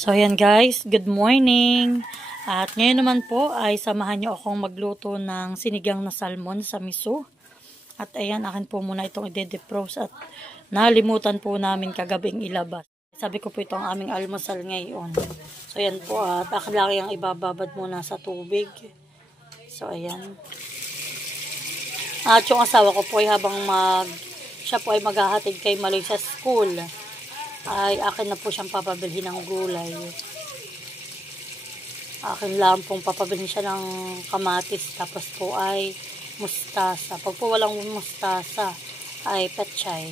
So, ayan guys, good morning. At ngayon naman po ay samahan niyo akong magluto ng sinigang na salmon sa miso. At ayan, akin po muna itong i-defrost at nalimutan po namin kagabing ilabas. Sabi ko po ito ang aming almusal ngayon. So, ayan po at akalaki ang ibababad muna sa tubig. So, ayan. At yung asawa ko po ay siya po ay maghahatid kay Maloy sa school. Ay akin na po siyang papabilhin ng gulay. Akin lang pong papabilhin siya ng kamatis, tapos po ay mustasa. Pag po walang mustasa ay pechay.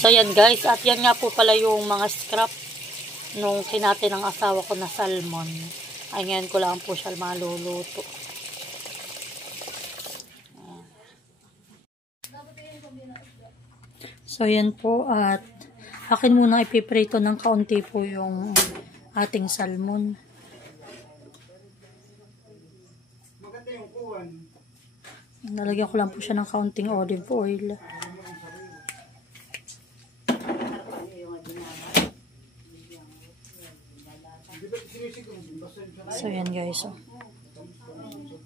So yan guys, at yan nga po pala yung mga scrap nung kinate ng asawa ko na salmon. Ay ngayon ko lang po siya maluluto. So, yan po. At akin muna ipiprito ng kaunti po yung ating salmon. Nalagyan ko lang po siya ng kaunting olive oil. So, yan guys. Oh.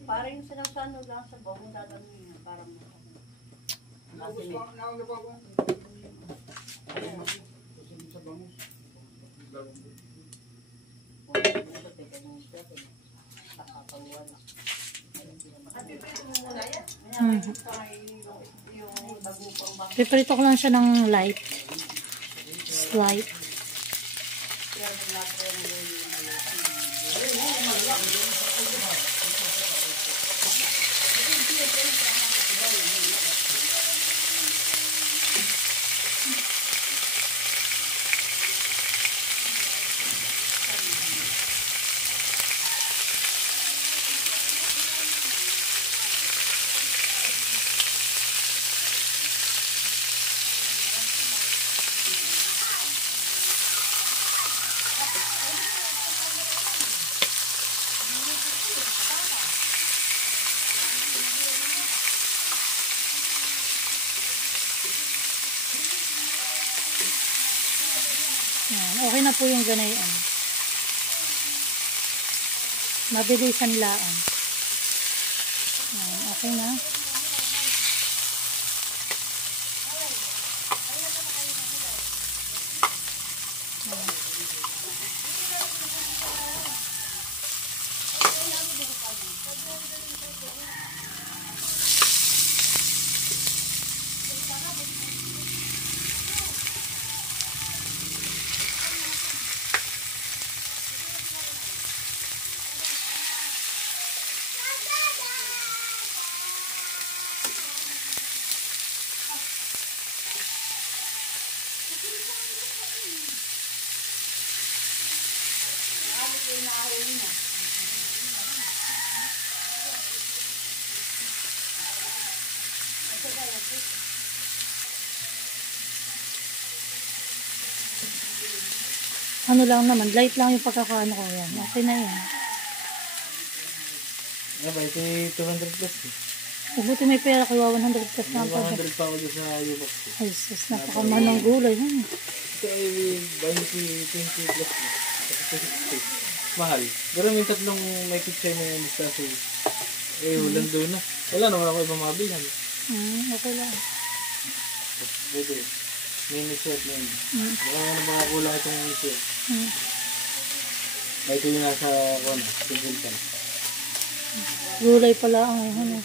Parang sinasano lang sa bawang dadami niya. Parang Piprito ko lang siya ng slight. Okay na po yung ganayan. Mabilisan laan. Okay na. Ano lang naman, light lang yung pagkakaano ko yan. Okay na yan. Ito 200 plus eh. Buti may pera ko, 100 plus na pa. 100 pa ako doon sa Ubox. Ay, sus, napakamahal ng gulay. Ito ay bali 20 plus na. Kasi 60. Mahal. Pero may tatlong may picture na yung mustasa eh. Walang doon na. Wala naman ako ibang mabilhan. Okay lang. Pwede. Mini shirt na yun. Baka kulang itong mini shirt. Ito yung nasa kona. Tigilpan. Gulay pala ang ano.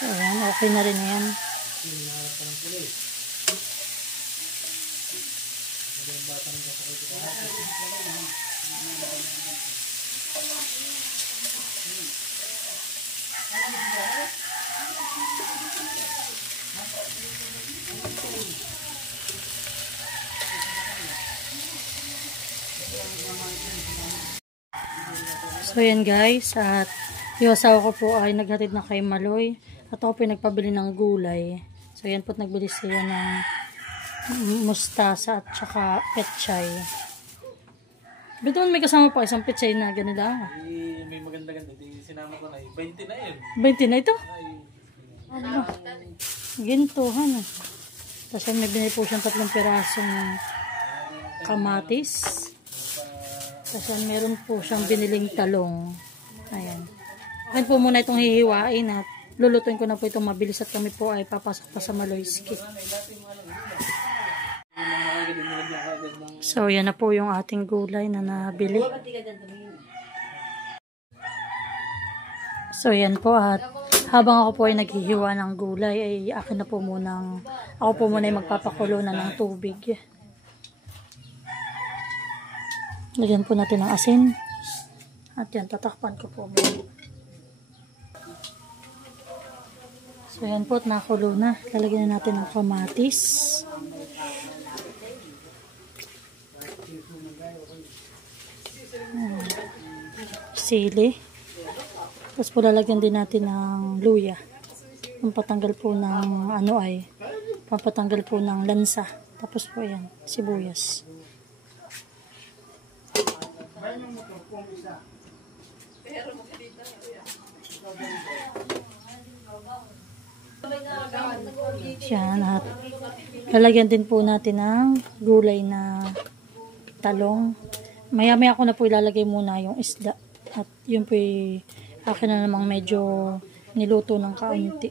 Ayan, okay na rin yan. So yan guys, at yung asawa ko po ay naghatid na kay Maloy at ako po nagpabili ng gulay. So yan po, nagbili siya ng mustasa at saka pechay. Bito may kasama pa isang pechay na ganila. May maganda-ganda. Sinama ko na 20 na yun. 20 na ito? Ay, Ano? Gintuhan. Tapos may binili po siyang 3 pirasong kamatis. Tapos meron po siyang biniling talong. Ayan. Akin po muna itong hihiwain at lulutuin ko na po itong mabilis at kami po ay papasok pa sa Maloyski. So yan na po yung ating gulay na nabili. So yan po at habang ako po ay naghihiwa ng gulay ay ako po muna ay magpapakulo na ng tubig. Lagyan po natin ng asin. At yan, tatakpan ko po muna. So yan po, nakulo na. Lalagyan na natin ng kamatis. Sili. Tapos po lalagyan din natin ng luya. Pampatanggal po ng pampatanggal po ng lansa. Tapos po yan, sibuyas. Yan at lalagyan din po natin ng gulay na talong. Maya-maya ko na po ilalagay muna yung isda. At yun po akin na namang medyo niluto ng kaunti.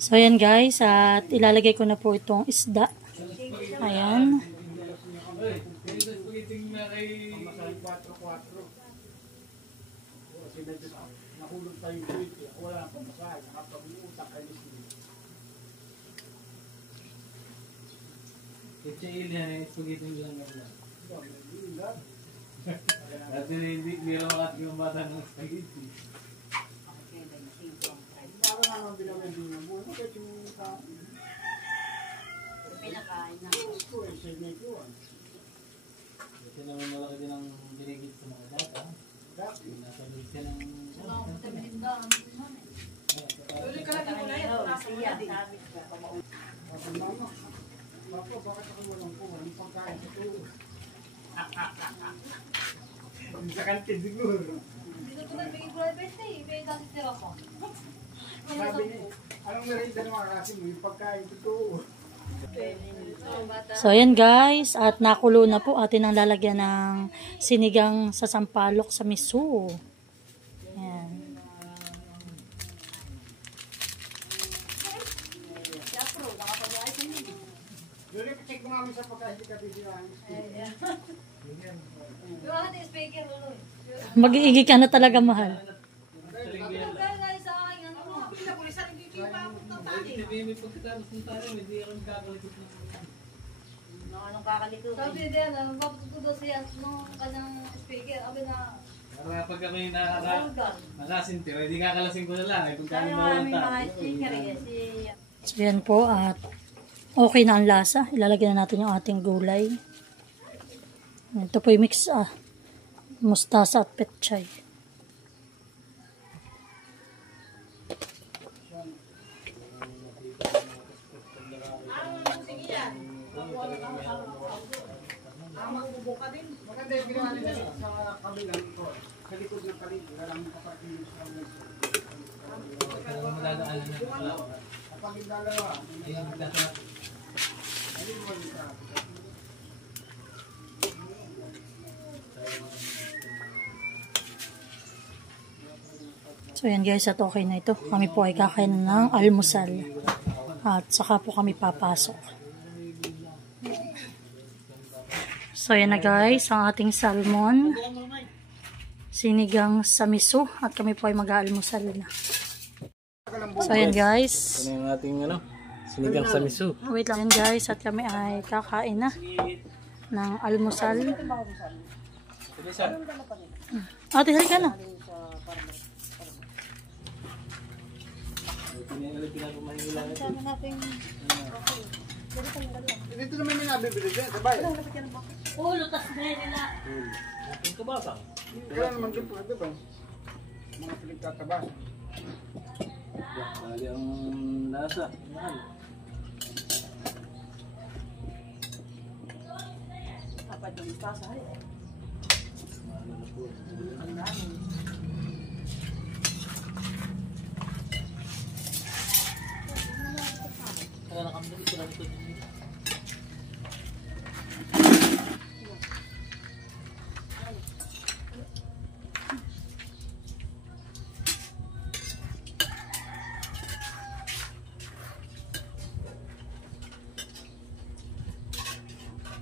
So ayan guys, at ilalagay ko na po itong isda. Ayan. Dati hindi lang ating yung bata ng spaghetti. Kasi naman malaki din ang binigit sa mga bata. Nasa lisa ng... Tuloy ka lagi mo na yan. Nasa iya. Papa, bakit ako walang po? Walang pagkain sa tuwa. Sa kantin siguro. Dito ko na bigay private eh. May dati tira ko. Sabi niya, anong merienda ng mga kasi mo? Yung pagkain sa tuwa. So ayan guys, at nakulo na po atin ang lalagyan ng sinigang sa sampalok sa miso. Ayan. Doon check mo namin sa pagkain ka bibirahan. Yung ating speaker ulo. Mag-iigi ka na talaga, mahal. Anong kakalikot? Sabi din, matututo siya nung kanyang speaker. Sabi na, Para pag kami nakasinti, hindi kakalasing ko na lang. Kung kami kaya mawalan maraming mga tayo. speaker eh. Si So yan po, at okay na ang lasa. Ilalagyan na natin yung ating gulay. Ito po yung mix mustasa at pechay. Maganda yung ginawa nila sa kabilang ko. Sa likod ng kaligod. Walang kaparting sa mga. Kapag yung dalawa, So yan guys, at okay na ito. Kami po ay kakain ng almusal. At saka po kami papasok. So yan na guys, ang ating salmon. Sinigang sa miso. At kami po ay mag-aalmusal na. So yan guys. Ito na yung ating sinigang sa miso. Wait lang yan guys, at kami ay kakain na ng almusal. Ate, halika na. dito naman may nabibili dyan. Sabay. Lutas na nila. Ating kabasang. Kaya naman dito, diba? Mga pinagtatabas. Dali ang lasa. Mahal. Ano na po. Kaya nakamdali ko lang ito.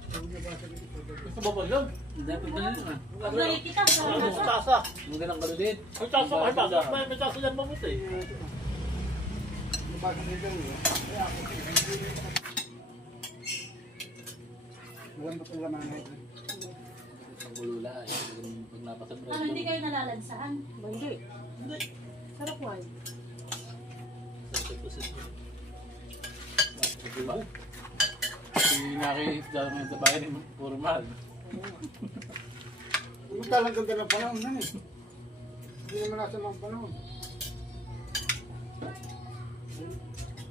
Gusto ba pa lang? Dapat na yun ah. Lagi kita. Tasa. Magandang kaludin. May tasa. May tasa yan mabuti. Nabasa nila yun. Kaya ako. Maganda po laman na ito. Ang bulula ay pag napasabra. Ano, hindi kayo nalalansahan? Hindi. Sarap wine. Diba? Hindi nakikita ng babae ni puro mahal. Hindi talang ganda ng panahon na eh. Hindi naman nasa mga panahon.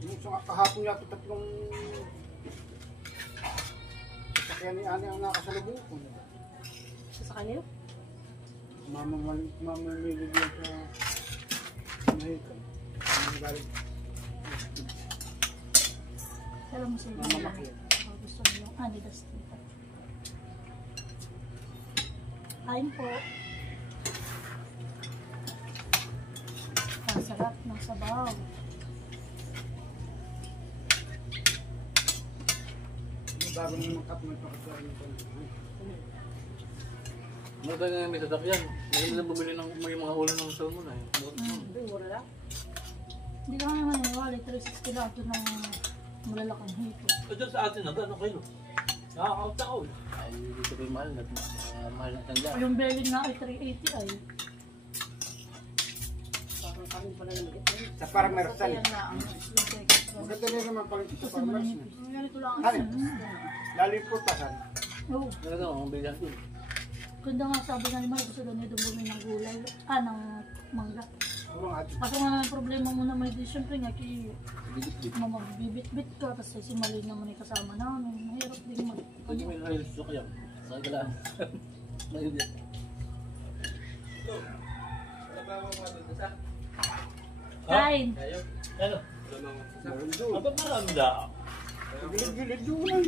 Yung sa kahapon yata tatlong kaya ni Ani ang nakasalubong. Sa kanila? Mamamili sa Mahikan. Galing Alam mo sila. mamamakit. Gusto mo yung Adidas dito. Kain po. Ang sarap ng sabaw. Bago na magkat mo ito kasi ano pa. Maganda nga may sasakyan. Maganda lang bumili ng may mga ulo ng salmon ay. Hindi, mura lang. Hindi ka naman maniwala. 360 lang ito ng malalakang hito. Diyan sa atin na gano'ng kilo? Nakakataon. Ay, dito rin mahal na mahal na tanda. Yung belly nga ay 380 ay. Parang kami pala naman ito. Sa parang mersal. Kaya na ang Maganda rin naman pala ito sa kasi parang mersal. manipis. Ganito lang Ano? ang Lalo yung putasan. Oo. Talaga ang bilihan ko. Ganda nga sabi nga ni Mark, gusto daw niya bumili ng gulay. Ng mangga. Mga ati. Kaso nga naman problema mo naman di syempre nga kay Bibit-bit. mamabibit-bit ka kasi si Malay naman ay kasama namin. Mahirap din mag... Pwede may rails sa kaya. Sakay ka lang. Mahirap. Kain! Ano? Meron doon. Abang marami da. Gilid-gilid doon.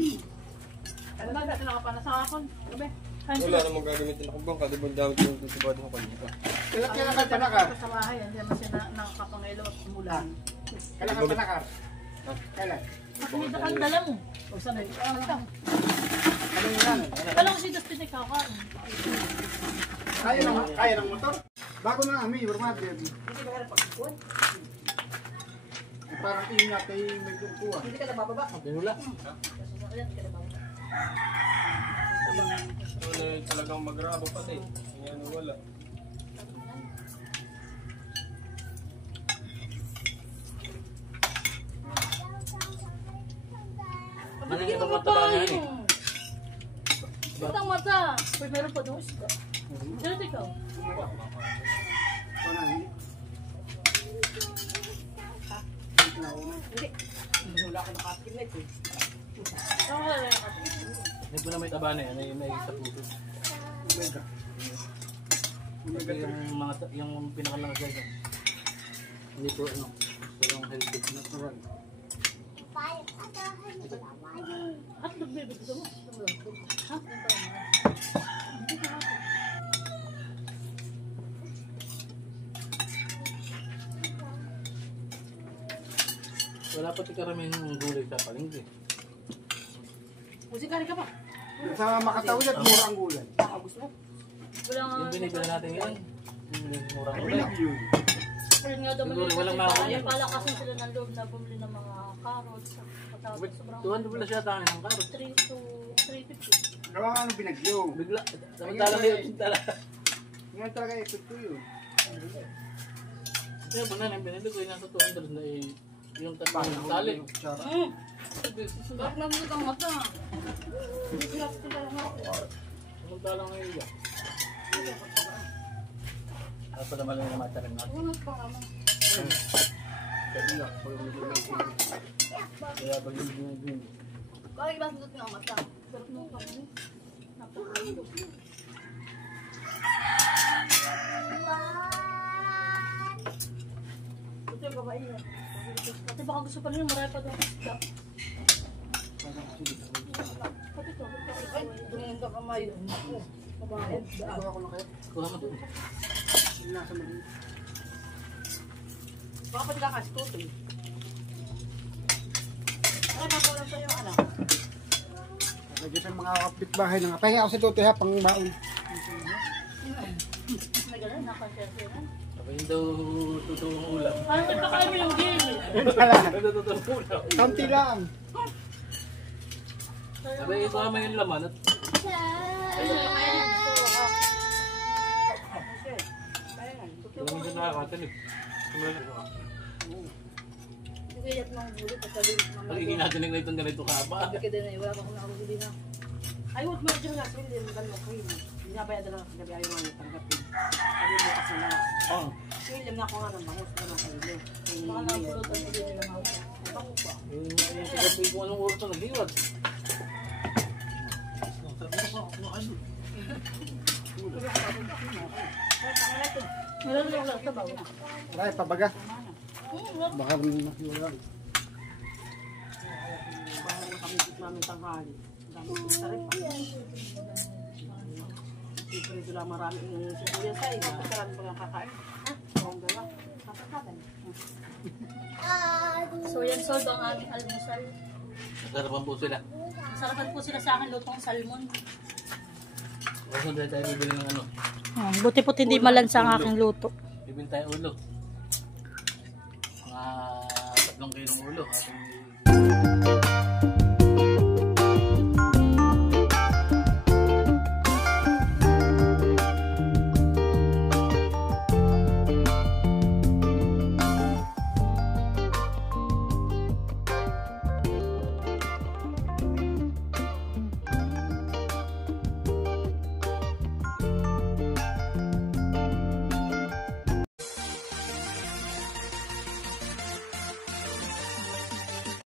Ano ba? Kasi nakapana sa akin. Gabi. Kain Wala sila. namang gagamitin ako bang kada bang damit yung tutubad mo kanina. Kailan ka panakar? Sa bahay, hindi naman siya nakakapangilo at umulan. Kailan ka panakar? Kailan? Kasi ang dala mo. O sanay. Ano yan? Kala ko si Dustin ay kakain. Kaya ng motor? Bago na kami, Burmad. Hindi ka na pagkakon. Parang ingat ay may kuha. Hindi ka na bababa. Pinula. Sasakyan, hindi ka na bababa. Ano talagang magrabo pati. Yan wala. Bigyan mo pa pa yun. Itang mata. Uy, meron pa doon isda. Diyan ikaw. Ano hindi? Hindi. Wala ko nakapilit eh. Saan ka na nakatingin? Hindi ko na may taba na yan. May sa puso. Omega. Kasi yung pinakalang siya. Hindi po ano. Walang healthy. Natural. At nagbibig ito mo. Ha? Wala pati karamihan ng gulay sa palengke. Musikari ka pa. Sa makatawid at mura ang gulay. Baka gusto mo. Wala nga. Yung binibili natin ngayon. Yung murang Ay, gulay. bilag yun. Ayun nga daw Siguro maliit walang kasi makakita. kaya palakasin sila ng loob na bumili ng mga carrots. Patapos sobrang 200 pala siya tayo ng karot. 3 to 350. Gawa nga ng binagyo. Bigla. Samantalang kayo. Ngayon talaga epekto yun. Kaya ba na yung binili ko yung nasa 200 na yung tatlong tali. Bakit naman ang mata? Samantalang ngayon yan. Ano pa naman yung matarin natin? Ano pa naman? Kaya pag yung binibili. Bakit ba sundot ng mata? Sarap nung kami. Ito yung babae yan. Ate baka gusto pa rin marami pa doon. Pati ito. Ay, tumingin ka kamay. Babae. Kuha mo doon. Nasa mali. Baka pati ka kasi tutoy. Ay, nakulang sa'yo anak. Lagi sa mga kapitbahay na nga. Pahinga ako sa tutoy ha, pang baon. May gano'n, nakasya-sya na. Sabi yun daw totoong ulam. Ay, nagpakain mo yung gili. Ito totoong ulam. Kaunti lang. Sabi ito kami yung laman at alam mo na nakakatanig. Kuyat ng bulo, pagkalim ng Pag iginatinig na itong ganito kaba. Sabi ka din na, wala pa akong nakakabili na. Ay, huwag mo dyan nga. Hindi mo ganun ako yun. Binabayad na lang sa gabi ayaw nga tanggapin. Sabi mo kasi na, William na ako nga ng bangus ko ng kailo. Baka nakapulutan ko din nila mga Yung sigapoy kung anong oras na nag-iwad. Meron lang lang sa bawa. Ay, pabaga. Baka wala. Bahala na kami sa namin tanghali. Dami ko sa rin pa. Siyempre doon maraming sibuyas sa iyo. Kapag pa nga kakain. Ha? Ang dala. Kapag So yan solve ang aming almusal. Nasarapan po sila. Masarapan po sila sa akin lutong salmon. Kasi hindi tayo bibili ng ano. Buti po hindi malansa ang aking luto. Bibili tayo ulo. Mga 3 kilong ulo. Ating